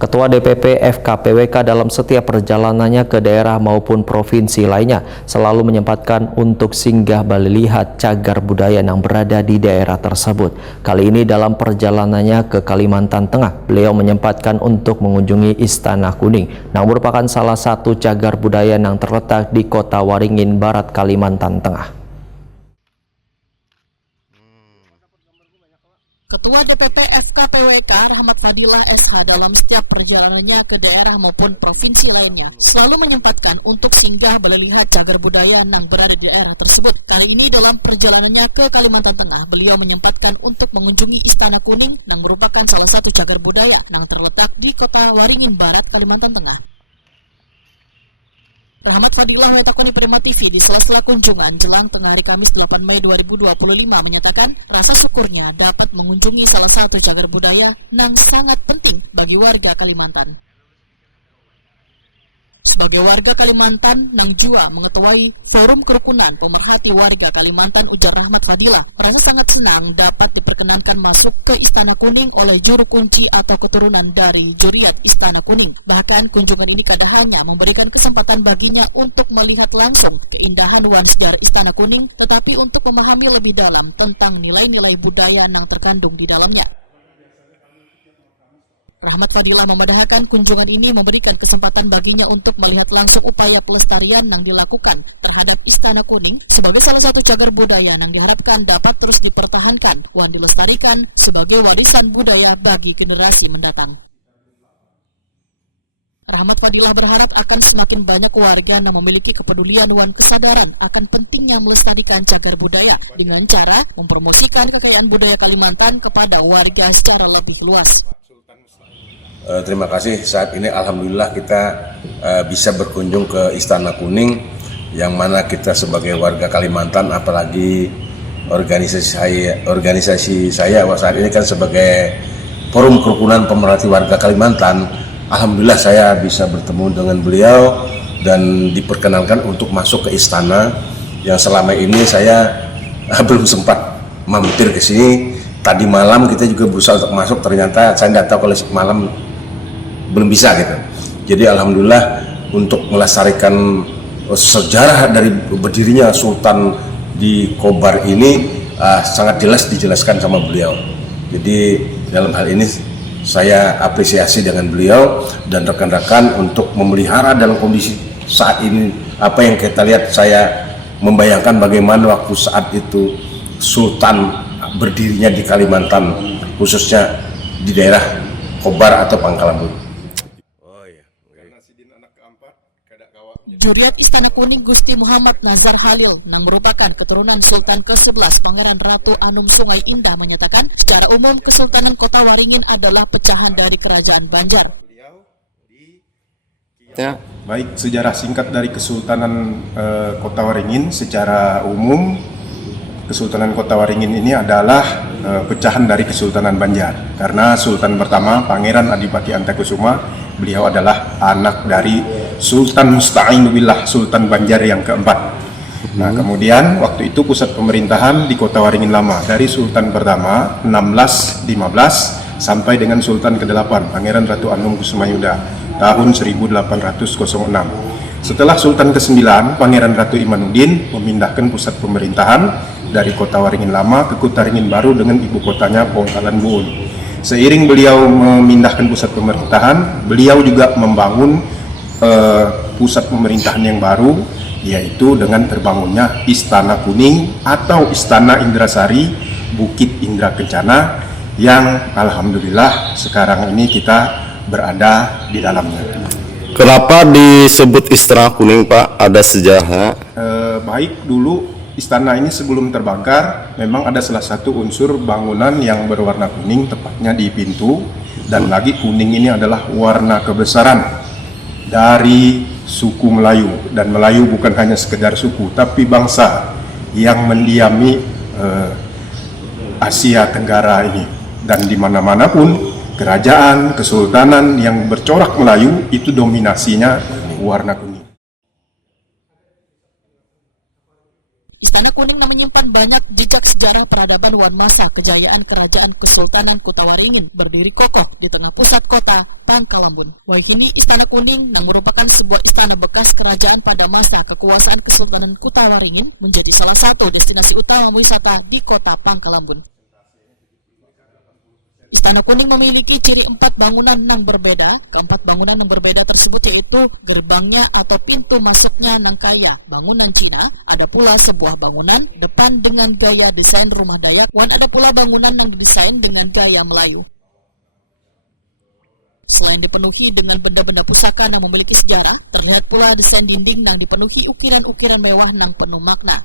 Ketua DPP FKPWK dalam setiap perjalanannya ke daerah maupun provinsi lainnya selalu menyempatkan untuk singgah melihat cagar budaya yang berada di daerah tersebut. Kali ini dalam perjalanannya ke Kalimantan Tengah, beliau menyempatkan untuk mengunjungi Istana Kuning, yang merupakan salah satu cagar budaya yang terletak di Kota Waringin Barat, Kalimantan Tengah. Ketua DPP FKPWK Rahmat Fadilah SH dalam setiap perjalanannya ke daerah maupun provinsi lainnya selalu menyempatkan untuk singgah melihat cagar budaya yang berada di daerah tersebut. Kali ini dalam perjalanannya ke Kalimantan Tengah, beliau menyempatkan untuk mengunjungi Istana Kuning yang merupakan salah satu cagar budaya yang terletak di Kota Waringin Barat, Kalimantan Tengah. Rahmat Fadilah Hetakuni Prima TV di sela-sela kunjungan jelang tengah hari Kamis 8 Mei 2025 menyatakan rasa syukurnya dapat mengunjungi salah satu cagar budaya yang sangat penting bagi warga Kalimantan. Sebagai warga Kalimantan yang juga mengetuai Forum Kerukunan Pemerhati Warga Kalimantan, ujar Rahmat Fadilah, merasa sangat senang dapat diperkenankan masuk ke Istana Kuning oleh juru kunci atau keturunan dari Juriat Istana Kuning. Bahkan kunjungan ini kadang hanya memberikan kesempatan baginya untuk melihat langsung keindahan wansdar Istana Kuning, tetapi untuk memahami lebih dalam tentang nilai-nilai budaya yang terkandung di dalamnya. Rahmat Fadilah memandangkan kunjungan ini memberikan kesempatan baginya untuk melihat langsung upaya pelestarian yang dilakukan terhadap Istana Kuning sebagai salah satu cagar budaya yang diharapkan dapat terus dipertahankan dan dilestarikan sebagai warisan budaya bagi generasi mendatang. Rahmat Fadilah berharap akan semakin banyak warga yang memiliki kepedulian dan kesadaran akan pentingnya melestarikan cagar budaya dengan cara mempromosikan kekayaan budaya Kalimantan kepada warga secara lebih luas. Terima kasih. Saat ini alhamdulillah kita bisa berkunjung ke Istana Kuning, yang mana kita sebagai warga Kalimantan, apalagi organisasi saya saat ini kan sebagai Forum Kerukunan Pemerhati Warga Kalimantan, alhamdulillah saya bisa bertemu dengan beliau dan diperkenankan untuk masuk ke istana yang selama ini saya belum sempat mampir ke sini. Tadi malam kita juga berusaha untuk masuk, ternyata saya tidak tahu kalau malam belum bisa gitu. Jadi alhamdulillah untuk melestarikan sejarah dari berdirinya Sultan di Kobar ini sangat jelas dijelaskan sama beliau. Jadi dalam hal ini saya apresiasi dengan beliau dan rekan-rekan untuk memelihara dalam kondisi saat ini. Apa yang kita lihat, saya membayangkan bagaimana waktu saat itu Sultan berdirinya di Kalimantan, khususnya di daerah Kobar atau Pangkalan Bun. Juriat Istana Kuning Gusti Muhammad Nazar Halil yang merupakan keturunan Sultan ke-11 Pangeran Ratu Anum Sungai Indah menyatakan secara umum Kesultanan Kota Waringin adalah pecahan dari Kerajaan Banjar. Ya, baik, sejarah singkat dari Kesultanan Kota Waringin secara umum, Kesultanan Kota Waringin ini adalah pecahan dari Kesultanan Banjar, karena Sultan pertama Pangeran Adipati Antakusuma, beliau adalah anak dari Sultan Musta'in Billah, Sultan Banjar yang keempat. Nah, kemudian waktu itu pusat pemerintahan di Kota Waringin Lama dari Sultan pertama 1615 sampai dengan Sultan ke-8 Pangeran Ratu Anum Kusumayuda tahun 1806. Setelah Sultan ke-9 Pangeran Ratu Imanuddin memindahkan pusat pemerintahan dari Kota Waringin Lama ke Kota Waringin Baru dengan ibu kotanya Pangkalan Bun. Seiring beliau memindahkan pusat pemerintahan, beliau juga membangun pusat pemerintahan yang baru, yaitu dengan terbangunnya Istana Kuning atau Istana Indrasari Bukit Indra Kencana, yang alhamdulillah sekarang ini kita berada di dalamnya. Kenapa disebut Istana Kuning, Pak? Ada sejarah? Baik, dulu istana ini sebelum terbakar memang ada salah satu unsur bangunan yang berwarna kuning, tepatnya di pintu, dan lagi kuning ini adalah warna kebesaran dari suku Melayu. Dan Melayu bukan hanya sekedar suku, tapi bangsa yang mendiami Asia Tenggara ini. Dan di mana-mana pun kerajaan, kesultanan yang bercorak Melayu itu dominasinya warna kuning. Istana Kuning menyimpan banyak jejak sejarah peradaban wan masa kejayaan Kerajaan Kesultanan Kutawaringin berdiri kokoh di tengah pusat kota Pangkalambun. Kini Istana Kuning yang merupakan sebuah istana bekas kerajaan pada masa kekuasaan Kesultanan Kutawaringin menjadi salah satu destinasi utama wisata di kota Pangkalambun. Istana Kuning memiliki ciri 4 bangunan yang berbeda. Keempat bangunan yang berbeda tersebut yaitu gerbangnya atau pintu masuknya yang kaya bangunan Cina, ada pula sebuah bangunan depan dengan gaya desain rumah Dayak, dan ada pula bangunan yang didesain dengan gaya Melayu. Selain dipenuhi dengan benda-benda pusaka yang memiliki sejarah, terlihat pula desain dinding yang dipenuhi ukiran-ukiran mewah yang penuh makna.